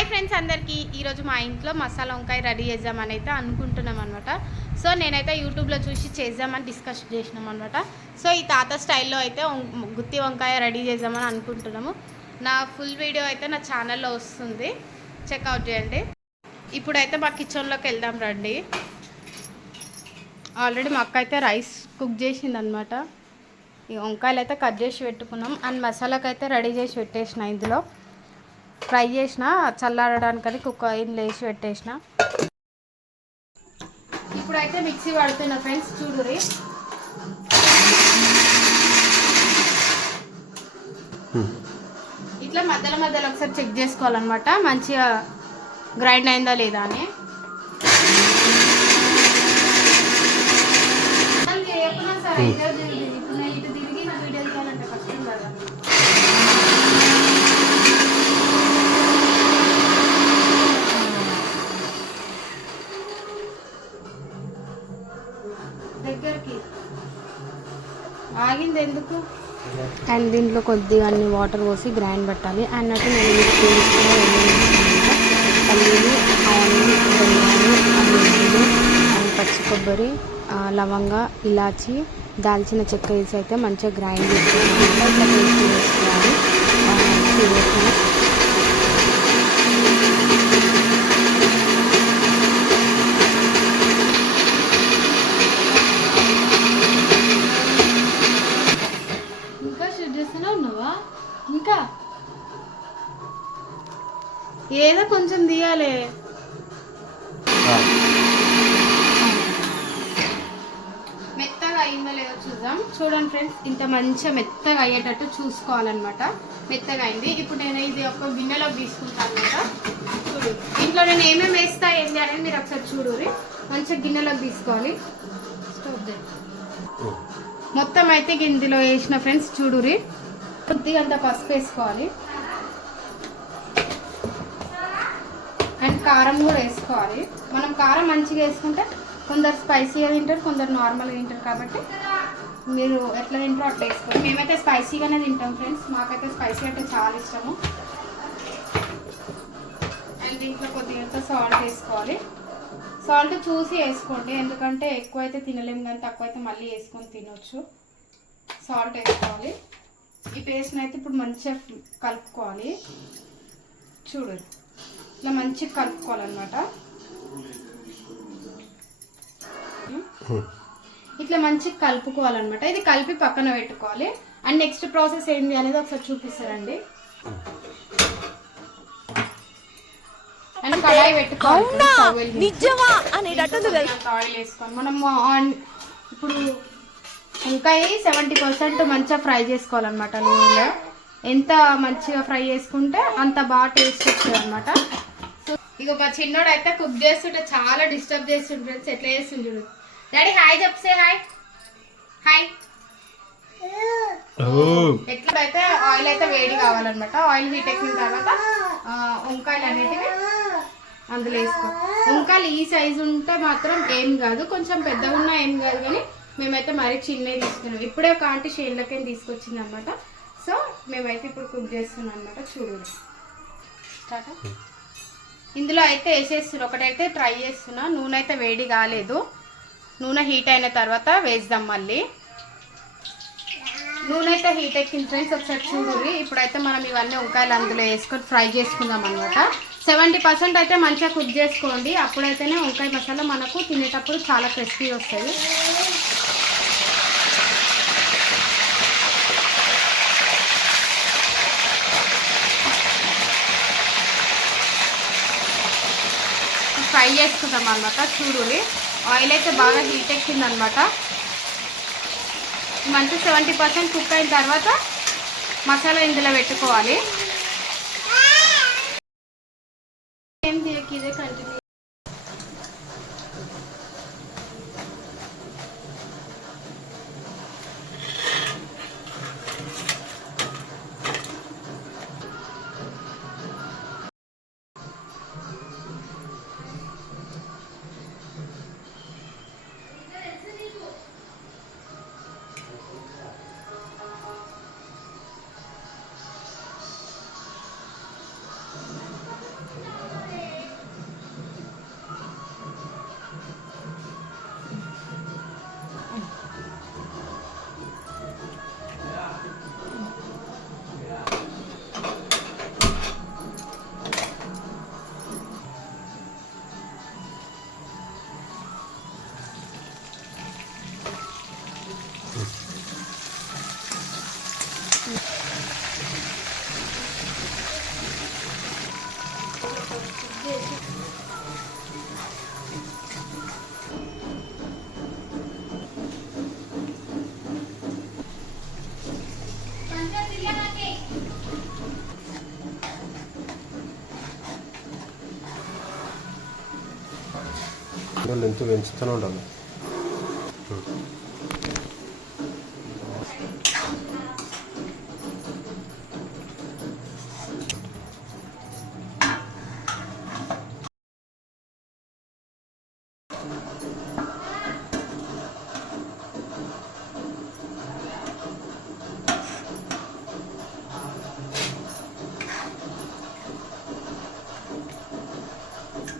Hi friends అందరికీ ఈరోజు మా ఇంట్లో మసాలా వంకాయ రెడీ చేద్దామని అయితే అనుకుంటున్నాం అనమాట. సో నేనైతే యూట్యూబ్లో చూసి చేద్దామని డిస్కస్ చేసినాం అనమాట. సో ఈ తాత స్టైల్లో అయితే గుత్తి వంకాయ రెడీ చేద్దామని అనుకుంటున్నాము. నా ఫుల్ వీడియో అయితే నా ఛానల్లో వస్తుంది, చెక్అవుట్ చేయండి. ఇప్పుడైతే మా కిచెన్లోకి వెళ్దాం రండి. ఆల్రెడీ మా అక్క అయితే రైస్ కుక్ చేసిందనమాట. ఈ వంకాయలు అయితే కట్ చేసి పెట్టుకున్నాం అండ్ మసాలాకి అయితే రెడీ చేసి పెట్టేసిన. ఇందులో ఫ్రై చేసిన చల్లారడానికని కుక్కర్లో వేసి పెట్టేసిన. ఇప్పుడైతే మిక్సీ పడుతున్నా ఫ్రెండ్స్, చూడురి. ఇట్లా మధ్యలో మధ్యలో ఒకసారి చెక్ చేసుకోవాలన్నమాట, మంచిగా గ్రైండ్ అయిందా లేదా అని. సరే ఇప్పుడు నేను ఇటు తిరిగి నా వీడియో తీయాలంటే కష్టం కదా. దగ్గరికి ఆగింది ఎందుకు? అండ్ దీంట్లో కొద్దిగా అన్ని వాటర్ పోసి గ్రైండ్ పట్టాలి. అండ్ అటు నేను పల్లీలు, ఆనియన్, ధనియాలు, అల్లుల్లి అండ్ పచ్చి కొబ్బరి, లవంగ, ఇలాచి, దాల్చిన చెక్క వేసి అయితే మంచిగా గ్రైండ్ చేసుకోవాలి. ఇట్లా పేస్ట్ వేసుకోవాలి. ఇంకా షూట్ చేస్తూనే ఉన్నావా? ఇంకా ఏదో కొంచెం తీయాలి. మెత్తగా అయిందో లేదో చూద్దాం. చూడండి ఫ్రెండ్స్, ఇంత మంచిగా మెత్తగా అయ్యేటట్టు చూసుకోవాలన్నమాట. మెత్తగా అయింది. ఇప్పుడు నేను ఇది ఒక గిన్నెలోకి తీసుకుంటాను అనమాట. చూడు, ఇంట్లో నేను ఏమేమి వేస్తా ఏంటి అనేది మీరు ఒకసారి చూడురి. మంచిగా గిన్నెలోకి తీసుకోవాలి. మొత్తం అయితే ఇందులో వేసిన ఫ్రెండ్స్, చూడురి. కొద్దిగా అంత పసుపు వేసుకోవాలి అండ్ కారం కూడా వేసుకోవాలి. మనం కారం మంచిగా వేసుకుంటే కొందరు స్పైసీగా తింటారు, కొందరు నార్మల్గా తింటారు. కాబట్టి మీరు ఎట్లా తింటారో అట్లా వేసుకోండి. మేమైతే స్పైసీగానే తింటాం ఫ్రెండ్స్, మాకైతే స్పైసీ అంటే చాలా ఇష్టము. అండ్ దీంట్లో కొద్దిగా సాల్ట్ వేసుకోవాలి. సాల్ట్ చూసి వేసుకోండి, ఎందుకంటే ఎక్కువ అయితే తినలేము కానీ తక్కువ అయితే మళ్ళీ వేసుకొని తినొచ్చు. సాల్ట్ వేసుకోవాలి. ఈ పేస్ట్ని అయితే ఇప్పుడు మంచిగా కలుపుకోవాలి. చూడండి, ఇట్లా మంచిగా కలుపుకోవాలన్నమాట. ఇట్లా మంచిగా కలుపుకోవాలన్నమాట. ఇది కలిపి పక్కన పెట్టుకోవాలి. అండ్ నెక్స్ట్ ప్రాసెస్ ఏంటి అనేది ఒకసారి చూపిస్తారండి. అండ్ కడాయి పెట్టుకోవాలి. ఆయిల్ వేసుకోవాలి. మనం ఇప్పుడు వంకాయ 70% మంచిగా ఫ్రై చేసుకోవాలన్నమాట. నూనెలో ఎంత మంచిగా ఫ్రై చేసుకుంటే అంత బాగా టేస్ట్ వస్తుంది అనమాట. సో ఇక మా చిన్నోడు అయితే కుక్ చేస్తుంటే చాలా డిస్టర్బ్ చేస్తుండే ఫ్రెండ్స్. ఎట్లా చేస్తుంది చూడు. డాడీ హాయ్ చెప్తే. Hi hi. ఎట్లయితే ఆయిల్ అయితే వేడి కావాలన్నమాట. ఆయిల్ హీట్ ఎక్కిన తర్వాత వంకాయలు అనేటివి అందులో వేసుకో. వంకాయలు ఈ సైజు ఉంటే మాత్రం ఏం కాదు, కొంచెం పెద్దగా ఉన్నా ఏం కాదు, కానీ మేమైతే మరీ చిన్నవి తీసుకున్నాం. ఇప్పుడే ఒక ఆంటీ షేన్లకే తీసుకొచ్చింది అనమాట. సో మేమైతే ఇప్పుడు కుక్ చేస్తున్నాం అనమాట. చూడండి, స్టార్ట్. ఇందులో అయితే వేసేస్తున్నా. ఒకటైతే ట్రై చేస్తున్నా. నూనె అయితే వేడి కాలేదు. నూనె హీట్ అయిన తర్వాత వేద్దాం మళ్ళీ. నూనె అయితే హీట్ ఎక్కిన ఫ్రెండ్స్, ఒకసారి చూడండి. ఇప్పుడైతే మనం ఇవన్నీ వంకాయలు అందులో వేసుకొని ఫ్రై చేసుకుందాం అనమాట. 70% అయితే మంచిగా కుక్ చేసుకోండి, అప్పుడైతేనే వంకాయ మసాలా మనకు తినేటప్పుడు చాలా క్రిస్పీ వస్తుంది. ఫ్రై చేసుకుందాం అనమాట. చూడండి, ఆయిల్ అయితే బాగా హీట్ ఎక్కిందనమాట. మంచి 70% కుక్ అయిన తర్వాత మసాలా ఇందులో పెట్టుకోవాలి. ఏం తీయకి ఇదే కంటిన్యూ. లెంత్ పెంచుతూనే ఉండాలి.